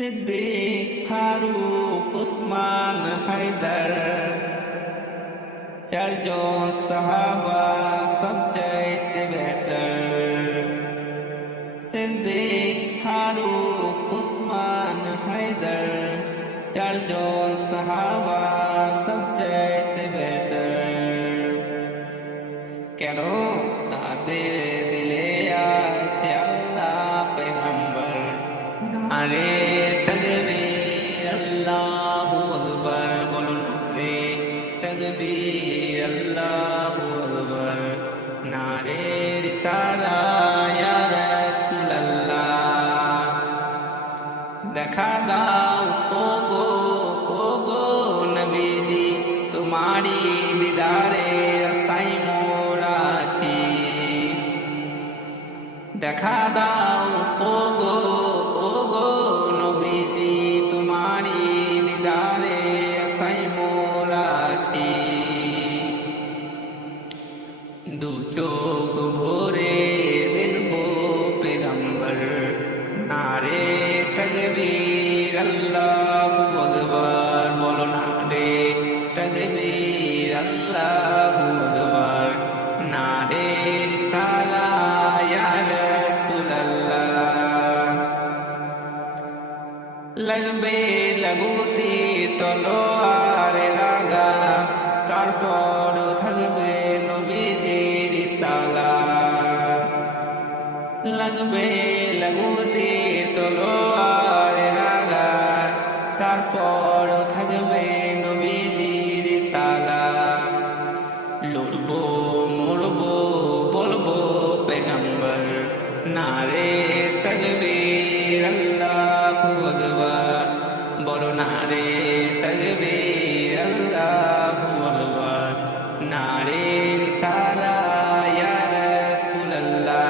সিদ্দিক, ফারুক, উসমান, হায়দার, চারজন সাহাবা সবচাইতে বেহতর। সিদ্দিক, ফারুক, উসমান, হায়দার, চারজন সাহাবা সবচাইতে বেহতর। কেন? তাদের দিলে আছে আল্লাহ পেগম্বর। নারে তাকবীর, আল্লাহু আকবার, বলুন নারে তাকবীর, আল্লাহু আকবার। নারে রিসালাত ইয়া রাসূলুল্লাহ। দেখা দাও ওগো নবীজি, তোমারি দিদারে আশায় মোরা আছি। দেখা দাও ওগো নবীজি, তোমারি দিদারে আশায় মোরা আছি। দু চোখ ভরে দেখবো পেগম্বর। নারে তাকবীর, আল্লাহু আকবার, বলো নারে তাকবীর, আল্লাহু আকবার। নারে রিসালাত ইয়া রাসূলুল্লাহ। লাগবে লাগুতি তলোয়ারের আঘাত, তারপর থাকবে নবীজির রিসালাত। লাগবে লাগুতি তলোয়ারের আঘাত, তারপর থাকবে নবীজির রিসালাত। লড়বো মরবো বলবো পেগম্বর। নারে তাকবীর, আল্লাহু আকবার, বলো নারে তাকবীর, আল্লাহু আকবার। নারে রিসালাত ইয়া রাসূলুল্লাহ।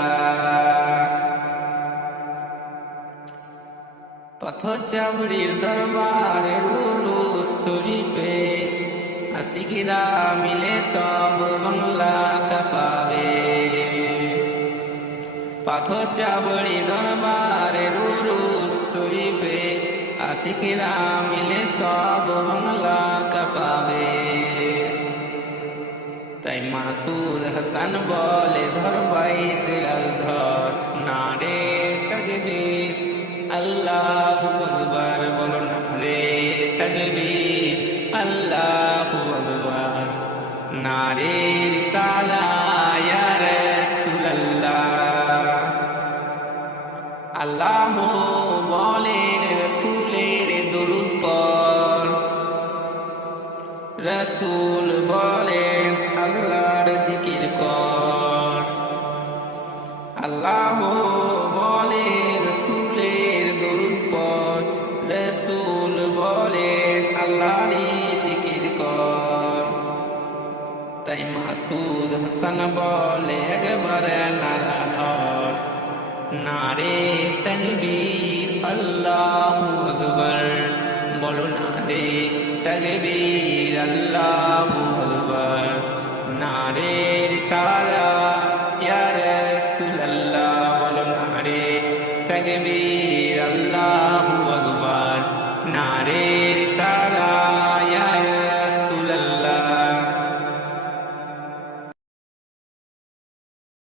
পাথর চাবড়ির দরবারে রুলুস শরীফে আশিকিরা মিলে সব বাংলা কাঁপাবে। পাথর চাবড়ি দরবারে রুলুস শরীফে আশিকিরা মিলে সব বাংলা কাঁপাবে। তাই মাসুদ হাসান বলে, ধর বাইতুল ধর। নারে তাকবীর, আল্লাহু আকবার, বলো নারে তাকবীর, আল্লাহু আকবার। নারে রিসালাত ইয়া রাসূলুল্লাহ। আল্লাহ বলেন রাসূলের দরুদ পড়, রাসূল বলেন আল্লাহর জিকির কর। আল্লাহ বলেন রাসূলের দরুদ পড়, রাসূল বলেন আল্লাহর জিকির কর। তাই মাসুদ হাসান বলে, একবার নারা ধর। নারে